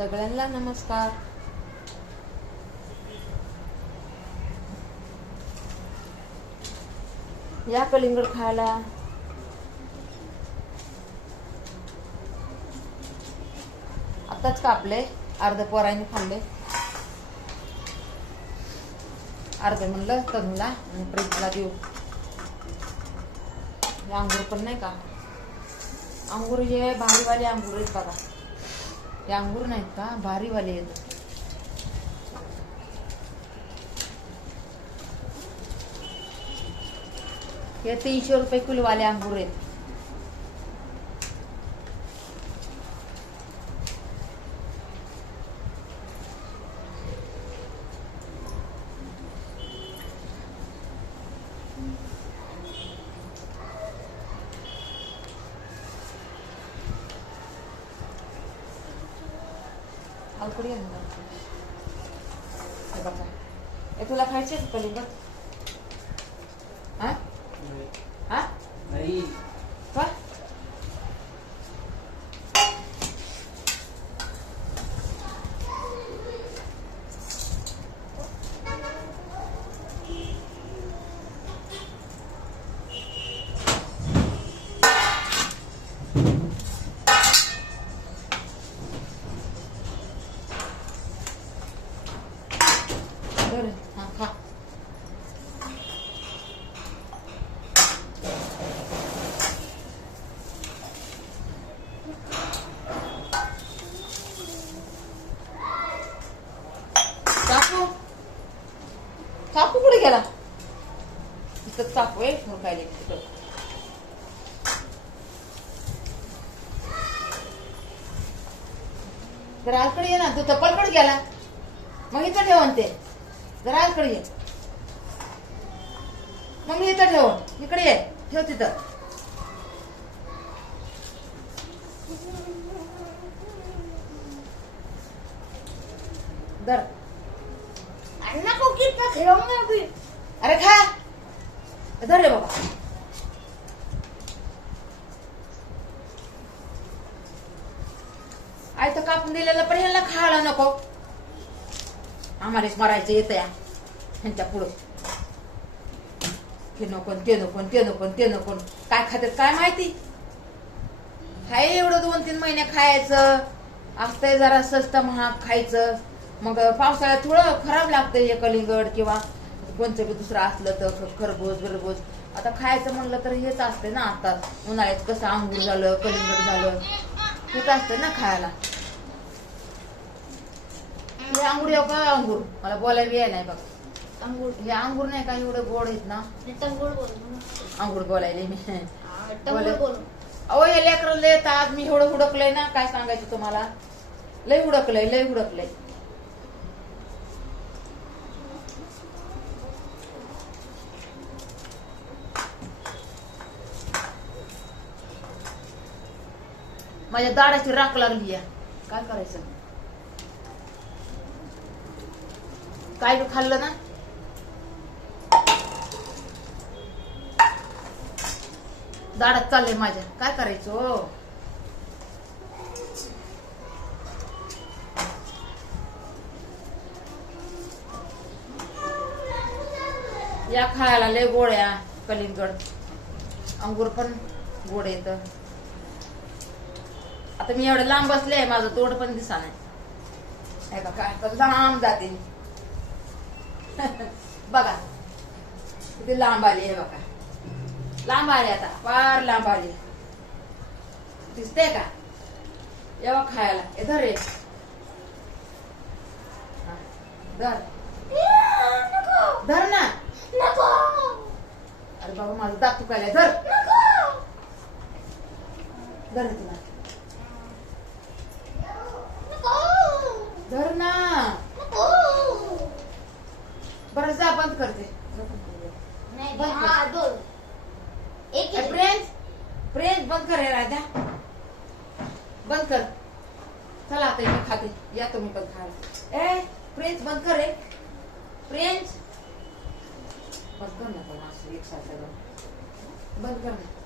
सगळ्यांना नमस्कार. या कलिंगड खायला. आताच कापले, अर्ध पोरांनी खाल्ले, अर्ध म्हणलं तनुला आणि प्रीतला देऊ. हे अंगूर पण नाही का, अंगूर हे भारीवाले अंगूर आहेत बघा. हे अंगूर नाहीत का, भारीवाले आहेत. हे 300 रुपये किलो वाले अंगूर आहेत. अवकडी आहे ना हे बघा. हे तुला खायचे कलिंगड? हा हा नाही का? खा. चाकू चाकू कुठे गेला? इथं चाकू आहे मुरकायला तिथं. जरा आलकडे ये ना, तू चप्पलकडे गेला. मग इथं ठेवून ते जरा आलकडे ये. मग मी इथं ठेव, इकडे ये, ठेव तिथं. धर. अरे खा, धर रे बाबा. आई तर कापून दिलेलं पण ह्याला खायला नको. आम्हालाच मरायचं येतं या ह्यांच्या पुढं. हे नको ते नको ते नको ते नको. काय खातात काय माहिती. हाय एवढं 2-3 महिने खायचं असतंय. जरा स्वस्त महाग खायचं. मग पावसाळ्यात थोडं खराब लागतं हे कलिंगड किंवा कोणतं बी दुसरं असलं तर खरबूज बिरबूज. आता खायचं म्हणलं तर हेच असते ना. आता उन्हाळ्यात कसं अंगूर झालं कलिंगड झालं हेच असतं ना खायला. हे अंगूर येऊ का? अंगूर मला बोलायला याय नाही बघ. अंगूर हे अंगूर नाही का एवढं गोड आहेत ना. अंगूर बोलायले मी. अहो हे लेकरं लय येतात. मी एवढं हुडकलंय ना काय सांगायचं तुम्हाला. लय हुडकलंय लय हुडकलंय. माझ्या दाडाची राख लागली आहे. काय करायचं. काय बी खाल्लं ना दाडात चाललंय माझ्या. काय करायचं. या खायला लय गोड्या कलिंगड. अंगूर पण गोड येत. आता मी एवढं लांब बसले माझं तोंड पण दिसा नाही काय तर लांब जाते. बघा किती लांब आली आहे बघा. लांब आली आता फार लांब आली. दिसते का एवढं खायला. हे धर रे धर धर ना. अरे बाबा माझं दात दुखायला. धर धर तुला धर ना. बरं जा बंद करते. प्रेस बंद कर राधा. बंद कर. चला आता मी खाते. या तुम्ही पण खायला. ए प्रेस बंद कर रे. प्रेस बंद कर ना. पण असं एक साथ बंद कर ना.